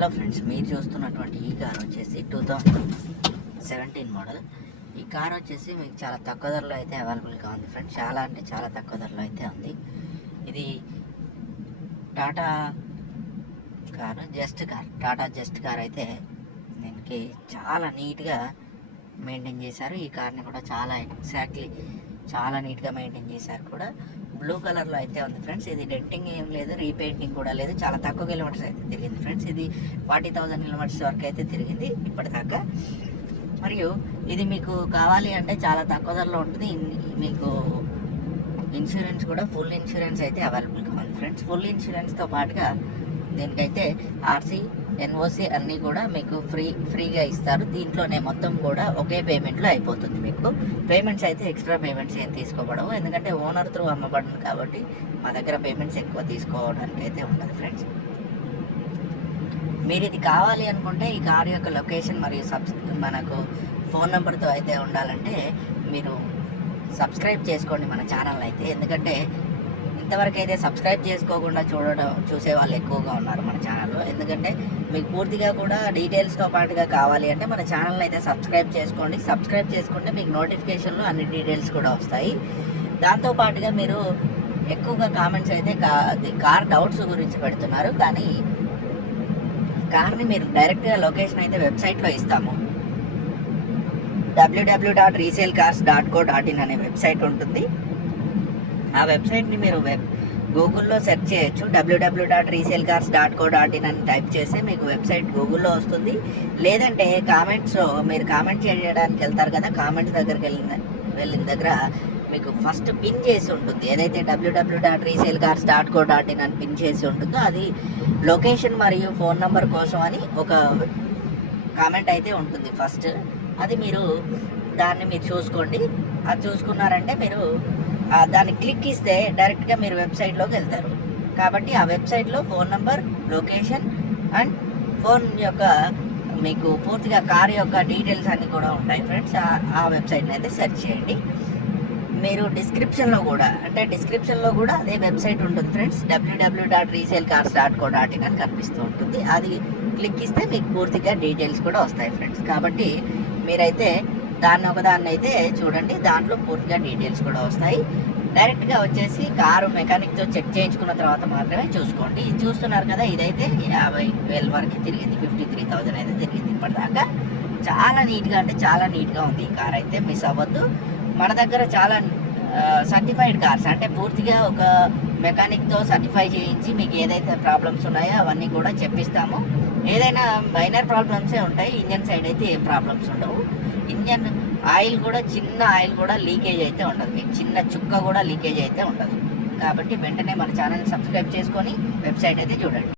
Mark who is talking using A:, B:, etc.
A: Hello friends మీరు చూస్తున్నటువంటి ఈ కార్ వచ్చేసి టూ థౌజండ్ సెవెంటీన్ మోడల్. ఈ కార్ వచ్చేసి మీకు చాలా తక్కువ ధరలో అయితే అవైలబుల్గా ఉంది ఫ్రెండ్స్. చాలా అంటే చాలా తక్కువ ధరలో అయితే ఉంది. ఇది Tata car just car. Tata just car అయితే దీనికి చాలా నీట్గా మెయింటైన్ చేశారు. ఈ కార్ని కూడా చాలా ఎగ్జాక్ట్లీ చాలా నీట్గా మెయింటైన్ చేశారు కూడా. బ్లూ కలర్లో అయితే ఉంది ఫ్రెండ్స్. ఇది డెంటింగ్ ఏం లేదు రీపెయింటింగ్ కూడా లేదు. చాలా తక్కువ కిలోమీటర్స్ అయితే తిరిగింది ఫ్రెండ్స్. ఇది ఫార్టీ థౌజండ్ కిలోమీటర్స్ వరకు అయితే తిరిగింది ఇప్పటిదాకా. మరియు ఇది మీకు కావాలి అంటే చాలా తక్కువ ధరలో ఉంటుంది. మీకు ఇన్సూరెన్స్ కూడా ఫుల్ ఇన్సూరెన్స్ అయితే అవైలబుల్గా ఉంది ఫ్రెండ్స్. ఫుల్ ఇన్సూరెన్స్తో పాటుగా దీనికైతే ఆర్సీ ఎన్ఓసి అన్నీ కూడా మీకు ఫ్రీ ఫ్రీగా ఇస్తారు. దీంట్లోనే మొత్తం కూడా ఒకే పేమెంట్లో అయిపోతుంది మీకు. పేమెంట్స్ అయితే ఎక్స్ట్రా పేమెంట్స్ ఏం తీసుకోబడవు. ఎందుకంటే ఓనర్ త్రూ అమ్మబడను కాబట్టి మా దగ్గర పేమెంట్స్ ఎక్కువ తీసుకోవడానికి అయితే ఉండదు ఫ్రెండ్స్. మీరు ఇది కావాలి అనుకుంటే ఈ కార్ యొక్క లొకేషన్ మరియు సబ్స్ మనకు ఫోన్ నెంబర్తో అయితే ఉండాలంటే మీరు సబ్స్క్రైబ్ చేసుకోండి మన ఛానల్ అయితే. ఎందుకంటే ఇంతవరకు అయితే సబ్స్క్రైబ్ చేసుకోకుండా చూడడం చూసే వాళ్ళు ఎక్కువగా ఉన్నారు మన ఛానల్లో ఎందుకంటే మీకు పూర్తిగా కూడా డీటెయిల్స్తో పాటుగా కావాలి అంటే మన ఛానల్ అయితే సబ్స్క్రైబ్ చేసుకోండి. సబ్స్క్రైబ్ చేసుకుంటే మీకు నోటిఫికేషన్లు అన్ని డీటెయిల్స్ కూడా వస్తాయి. దాంతో పాటుగా మీరు ఎక్కువగా కామెంట్స్ అయితే కా- కార్ డౌట్స్ గురించి పెడుతున్నారు. కానీ కార్ని మీరు డైరెక్ట్గా లొకేషన్ అయితే వెబ్సైట్లో ఇస్తాము. W W dot resale cars dot co dot in అనే వెబ్సైట్ ఉంటుంది. ఆ వెబ్సైట్ని మీరు వెబ్ గూగుల్లో సెర్చ్ చేయొచ్చు. W W dot resale cars dot co dot in అని టైప్ చేస్తే మీకు వెబ్సైట్ గూగుల్లో వస్తుంది. లేదంటే కామెంట్స్ మీరు కామెంట్ చేయడానికి వెళ్తారు కదా కామెంట్స్ దగ్గరికి వెళ్ళిన వెళ్ళిన దగ్గర మీకు ఫస్ట్ పిన్ చేసి ఉంటుంది. ఏదైతే W W dot resale cars dot co dot in అని పిన్ చేసి ఉంటుందో అది లొకేషన్ మరియు ఫోన్ నంబర్ కోసం అని ఒక కామెంట్ అయితే ఉంటుంది ఫస్ట్. అది మీరు దాన్ని మీరు చూసుకోండి. అది చూసుకున్నారంటే మీరు దాన్ని క్లిక్ ఇస్తే డైరెక్ట్గా మీరు వెబ్సైట్లోకి వెళ్తారు. కాబట్టి ఆ వెబ్సైట్లో phone number location and phone యొక్క మీకు పూర్తిగా కార్ యొక్క డీటెయిల్స్ అన్నీ కూడా ఉంటాయి ఫ్రెండ్స్. ఆ- ఆ వెబ్సైట్ని అయితే సెర్చ్ చేయండి. మీరు డిస్క్రిప్షన్లో కూడా అంటే డిస్క్రిప్షన్లో కూడా అదే వెబ్సైట్ ఉంటుంది friends. W W dot resale cars dot co dot in అని కనిపిస్తూ ఉంటుంది. అది క్లిక్ ఇస్తే మీకు పూర్తిగా డీటెయిల్స్ కూడా వస్తాయి ఫ్రెండ్స్. కాబట్టి మీరైతే దాన్ని ఒకదాన్ని అయితే చూడండి దాంట్లో పూర్తిగా డీటెయిల్స్ కూడా వస్తాయి. డైరెక్ట్గా వచ్చేసి కారు మెకానిక్తో చెక్ చేయించుకున్న తర్వాత మాత్రమే చూసుకోండి. చూస్తున్నారు కదా ఇదైతే యాభై వేల వరకు తిరిగింది ఫిఫ్టీ త్రీ థౌజండ్ అయితే తిరిగింది ఇప్పటిదాకా. చాలా నీట్గా అంటే చాలా నీట్గా ఉంది ఈ కార్ అయితే మిస్ అవ్వద్దు. మన దగ్గర చాలా సర్టిఫైడ్ కార్స్ అంటే పూర్తిగా ఒక మెకానిక్తో సర్టిఫై చేయించి మీకు ఏదైతే ప్రాబ్లమ్స్ ఉన్నాయో అవన్నీ కూడా చెప్పిస్తాము. ఏదైనా మైనర్ ప్రాబ్లమ్సే ఉంటాయి ఇంజన్ సైడ్ అయితే ఏం ప్రాబ్లమ్స్ ఉండవు. ఇంజన్ ఆయిల్ కూడా చిన్న ఆయిల్ కూడా లీకేజ్ అయితే ఉండదు. మీకు చిన్న చుక్క కూడా లీకేజ్ అయితే ఉండదు. కాబట్టి వెంటనే మన ఛానల్ సబ్స్క్రైబ్ చేసుకొని వెబ్సైట్ అయితే చూడండి.